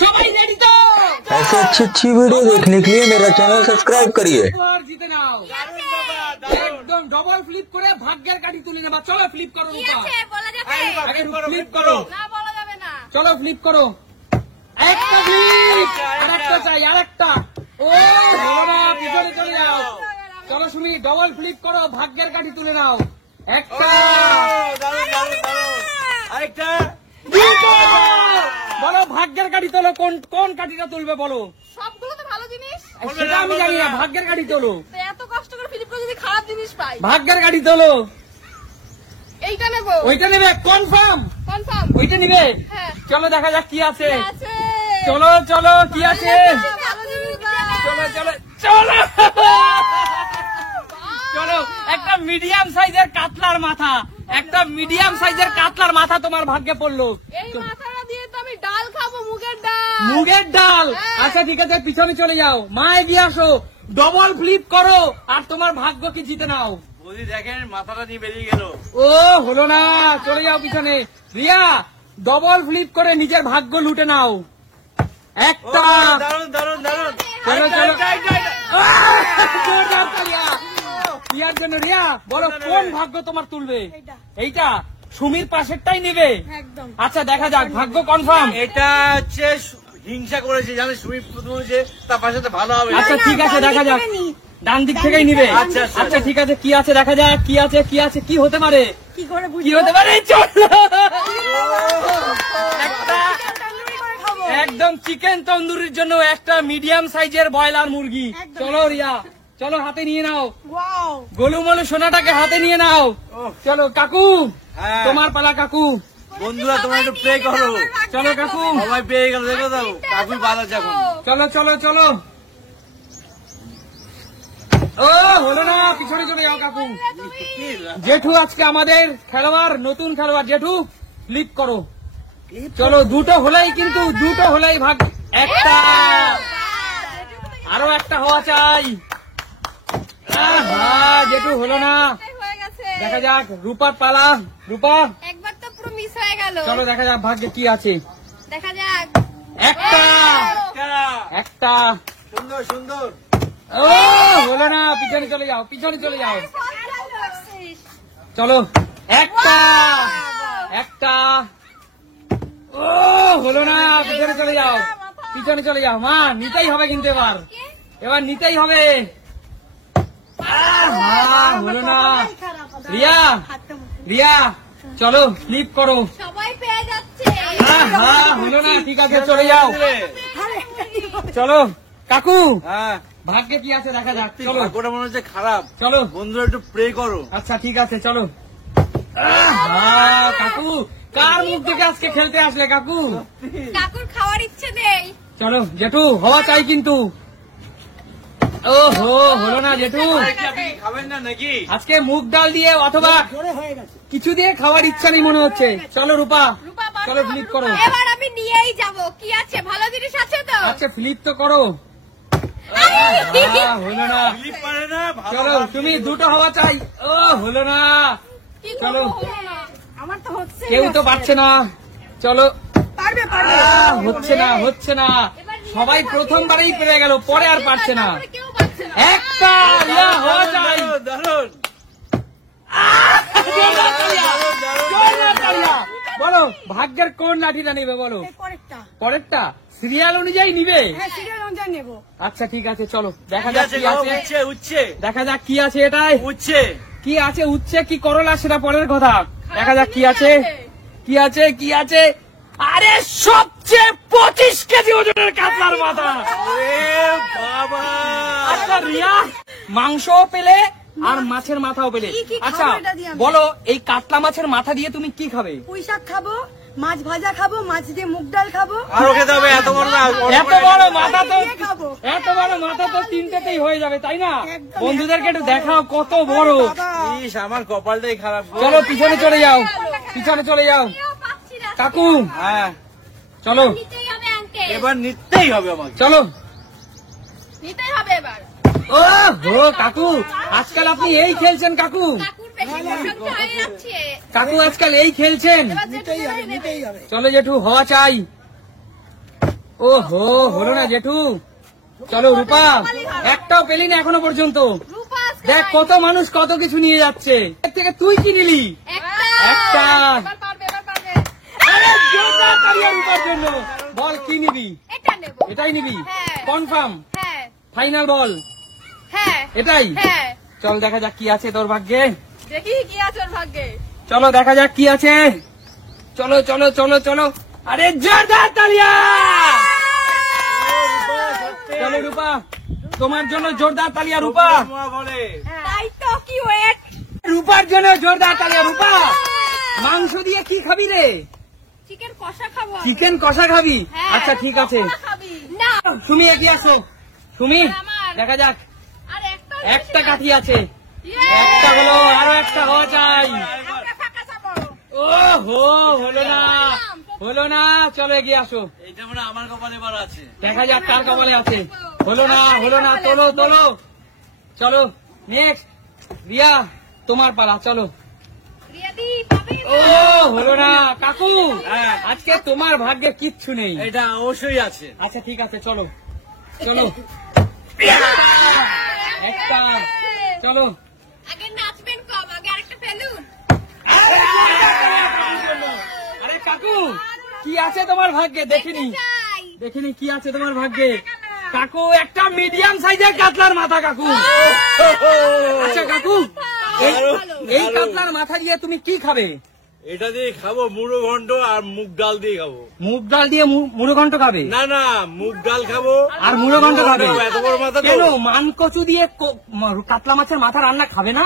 সবাই রেডি তো? ऐसे अच्छी अच्छी वीडियो देखने के लिए मेरा चैनल सब्सक्राइब करिए। জিতে নাও একদম ডবল ফ্লিপ করে ভাগ্যের কাঠি তুলে নেবা। চলো ফ্লিপ করো রূপা, আগে ফ্লিপ করো। চলো ফ্লিপ করো, একটা ফ্লিপ, আরেকটা চাই, আরেকটা। ও হলো না, পিছনে চলে যাও। চলো সুমি ডবল ফ্লিপ করো, ভাগ্যের কাঠি তুলে নাও। একটা, আরেকটা, বলো ভাগ্যের কাঠি তোলো। কোন কোন কাঠিটা তুলবে বলো? সবগুলো তো ভালো জিনিস, সেটা আমি জানি না, ভাগ্যের কাঠি তোলো। তো এত কষ্ট করে ফিলিপ যদি খারাপ জিনিস পাই, ভাগ্যের কাঠি তোলো। এইটা নেবো। ওইটা নেবে? Confirm confirm? ওইটা নিবে? হ্যাঁ। চলো দেখা যাক কি আছে। আছে। চলো চলো কি আছে, ভালো জিনিস পাই। চলো চলো চলো চলো। একটা মিডিয়াম সাইজের কাতলার মাথা, একটা মিডিয়াম সাইজের কাতলার মাথা তোমার ভাগ্যে পড়লো। এই মাথাটা দিয়ে তো আমি ডাল খাবো, মুগের ডাল। মুগের ডাল? হ্যাঁ। আচ্ছা ঠিক আছে, পিছনে চলে যাও, মা এগিয়ে আসো, ডবল ফ্লিপ করো আর তোমার ভাগ্য কি জিতে নাও। বৌদি দেখেন মাথাটা নিয়ে বেরিয়ে গেল। ও হলো না, চলে যাও পিছনে। রিয়া ডবল ফ্লিপ করে নিজের ভাগ্য লুটে নাও। একটা, দারুন দারুন দারুন। চলো চলো। জোরদার তালিয়া। রিয়ার জন্য। রিয়া বলো কোন ভাগ্য তোমার তুলবে? এইটা সুমির পাশেরটাই নেবে? একদম। আচ্ছা দেখা যাক, ভাগ্য কনফার্ম? এটা হচ্ছে হিংসা করেছে, জানিস সুমি প্রথম হয়েছে, তার পাশে তো ভালো হবে। আচ্ছা ঠিক আছে, দেখা যাক। ডান দিক থেকেই নিবে? আচ্ছা, আচ্ছা। আচ্ছা ঠিক আছে, কি আছে দেখা যাক, কি আছে কি আছে, কি হতে পারে, কি করে বুঝবো? কি হতে পারে। চলো একদম চিকেন তন্দুরির জন্য একটা মিডিয়াম সাইজের ব্রয়লার মুরগি। চলো রিয়া, চলো হাতে নিয়ে নাও। ওয়াও, গোলুমলু সোনাটাকে হাতে নিয়ে নাও। চলো কাকু, হ্যাঁ। তোমার পালা কাকু। বন্ধুরা তোমরা একটু প্রে করো। চলো কাকু, সবাই পেয়ে গেল, দেখো দাও কাকুই বাধা যখন। চলো চলো চলো। ও হলো না, পিছনে চলে যাও কাকু। জেঠু আজকে আমাদের খেলোয়াড়, নতুন খেলোয়াড় জেঠু, ফ্লিপ করো। চলো দুটো হলেই, কিন্তু দুটো হলেই ভাগ। একটা, আরো একটা হওয়া চাই। জেঠু হলো না, হয়ে গেছে। দেখা যাক রূপার পালা। রূপা একবার তো পুরো মিস হয়ে গেল। চলো দেখা যাক ভাগ্যে কি আছে। দেখা যাক। একটা, একটা। সুন্দর সুন্দর। ও হলো না, পিছনে চলে যাও, পিছনে চলে যাও। চলো একটা, একটা। ও হলো না, পিছনে চলে যাও, পিছনে চলে যাও। মা নিতেই হবে কিন্তু, এবার এবার নিতেই হবে। হলো না। রিয়া, রিয়া চলো ফ্লিপ করো। সবাই পেয়ে যাচ্ছে। হলো না, ঠিক আছে চলে যাও। চলো কাকু, হ্যাঁ, ভাগ্যে কি আছে দেখা যাক। চলো ভাগ্যটা মনে হচ্ছে খারাপ। চলো। বন্ধুরা একটু প্রে করো। আচ্ছা ঠিক আছে চলো। কাকু কার মুখ দেখে আজকে খেলতে আসলে কাকু? কাকুর খাওয়ার ইচ্ছে নেই। চলো জেঠু, হওয়া চাই কিন্তু। ও হো হলো না জেঠু। আপনি খাবেন না নাকি? আজকে মুগ ডাল দিয়ে অথবা কিছু দিয়ে খাওয়ার ইচ্ছা নেই মনে হচ্ছে। চলো রূপা, রূপা, বাবা, চলো ফ্লিপ করো। এবার আমি নিয়েই যাব। কি আছে, ভালো জিনিস আছে তো? আচ্ছা ফ্লিপ তো করো। হলো না। ফিলিপ পারে না, ভালো চলো ভাবছে। তুমি দুটো হওয়া চাই। ও হলো না, কি চলো। করবো, হলো না। আমার তো হচ্ছে কেউ তো পারছে না। চলো, পারবে পারবে। হচ্ছে না, হচ্ছে না। সবাই প্রথমবারেই পেরে গেল, পরে আর পারছে না। তারপরে কেউ পারছে না। একটা ইয়া হওয়া চাই। দারুণ, দারুণ। জোরদার তালিয়া, জোরদার তালিয়া। বলো ভাগ্যের কোন লাঠিটা নেবে বলো? পরেরটা সিরিয়াল অনুযায়ী নিবে? আচ্ছা ঠিক আছে চলো দেখা কি যাক আছে কি গো? আছে। উচ্ছে, উচ্ছে, দেখা যাক কি আছে এটাই। উচ্ছে। কি আছে, উচ্ছে কি করলা সেটা পরের কথা। দেখা যাক কি আছে, কি আছে, কি আছে। আরে সবচেয়ে 25 কেজি ওজনের কাতলার মাথা। ওরে বাবা। আচ্ছা রিয়া, মাংসও পেলে আর মাছের মাথাও পেলে। কি খাবো আচ্ছা এটা দিয়ে আমি? বলো এই কাতলা মাছের মাথা দিয়ে তুমি কি খাবে? পুঁই শাক খাবো, মাছ ভাজা খাবো, মাছ দিয়ে মুগ ডাল খাবো। আরো খেতে হবে, এত বড় না। এত বড় মাথা তো, দিয়ে খাবো। এত বড় মাথা তো তিনটেতেই হয়ে যাবে তাই না? একদম, বন্ধুদেরকে একটু দেখাও কত বড়। বাবা, ইস, আমার কপালটাই খারাপ গো। চলো পিছনে চলে যাও, পিছনে চলে যাও। কেউ পাচ্ছি না। কাকু হ্যাঁ, চলো, নিতেই হবে আঙ্কেল। এবার নিতেই হবে আমাকে। চলো। নিতেই হবে এবার। ও হো কাকু, আজকাল আপনি এই খেলছেন কাকু? কাকুর বেশি প্রশংসা হয়ে যাচ্ছে। কাকু আজকাল এই খেলছেন? এবার যেতেই হবে, নিতেই হবে। চলো জেঠু, হওয়া চাই। ওহো, হলো না জেঠু। চলো রূপা, একটাও পেলি না এখনো পর্যন্ত। রূপা আজকে দেখ কত মানুষ কত কিছু নিয়ে যাচ্ছে, এর থেকে তুই কি নিলি? একটা। একটা। এবার পারবে, এবার পারবে। আরে জোরদার তালি রূপার জন্য। বল কি নিবি? এটা নেব। এটাই নিবি? হ্যাঁ। কনফার্ম? হ্যাঁ, ফাইনাল বল হ্যাঁ, এটাই? হ্যাঁ। চল দেখা যাক কি আছে তোর ভাগ্যে। দেখি কি আছে ওর ভাগ্যে। চলো দেখা যাক কি আছে। চলো চলো চলো চলো। আরে জোরদার তালিয়া। চলো রূপা, তোমার জন্য জোরদার তালিয়া রূপা। মা বলে তাই তো, কি ওয়েট। রূপার জন্য জোরদার তালিয়া রূপা। মাংস দিয়ে কি খাবি রে? চিকেন কষা খাবো আমি। চিকেন কষা খাবি? হ্যাঁ। আচ্ছা ঠিক আছে। কষা খাবি? না। সুমি এগিয়ে আসো। সুমি আমার। দেখা যাক। আর একটা একটা কাঠি আছে, ইয়ে! একটা হলো, আরো একটা হওয়া চাই। আমরা ফাঁকা যাবো। ও হো, হলো না, হলো না। চলো এগিয়ে আসো, এটা মানে আমার কপালে এবার আছে। দেখা যাক কার কপালে আছে। হলো না, হলো না। তোলো তোলো। চলো নেক্সট। রিয়া তোমার পালা, চলো। রিয়াদি পাবি না। ও হলো না কাকু, আজকে তোমার ভাগ্যে কিচ্ছু নেই। এটা অবশ্যই আছে। আচ্ছা ঠিক আছে, চলো চলো। একটা, চলো। আগে নাচবেন কম, আগে আরেকটা ফেলুন। আরে কাকু কি আছে তোমার ভাগ্যে? দেখিনি, চাই। দেখিনি কি আছে তোমার ভাগ্যে। কাকু একটা মিডিয়াম সাইজের কাতলার মাথা কাকু। আচ্ছা কাকু, এই কাতলার মাথা দিয়ে তুমি কি খাবে? এটা দিয়ে খাবো মুড়ো ঘন্ট আর মুগ ডাল দিয়ে খাবো। মুগ ডাল দিয়ে মুড়ো ঘন্ট খাবে? না না, মুগ ডাল খাবো আর মুড়ো ঘন্ট খাবে? এত বড় মাথা তো। কেন মানকচু দিয়ে কাতলা মাছের মাথা রান্না খাবে না?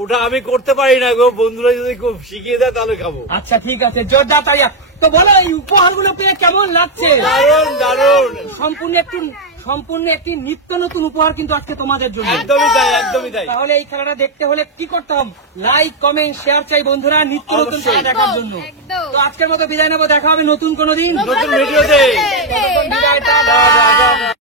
ওটা আমি করতে পারি না গো, বন্ধুরা যদি খুব শিখিয়ে দেয় তাহলে খাবো। আচ্ছা ঠিক আছে, জোরদার তালিয়া। তো বলো এই উপহারগুলো পেয়ে কেমন লাগছে? দারুণ দারুণ, সম্পূর্ণ একটি নিত্য নতুন উপহার কিন্তু আজকে তোমাদের জন্য। একদমই তাই, একদমই তাই। তাহলে এই খেলাটা দেখতে হলে কি করতে হবে? লাইক কমেন্ট শেয়ার চাই বন্ধুরা, নিত্য নতুন অবশ্যই। খেলা দেখার জন্য। একদম। তো আজকের মতো বিদায় নেবো, দেখা হবে নতুন কোনো দিন নতুন ভিডিওতে। ততক্ষণ বিদায়, টাটা।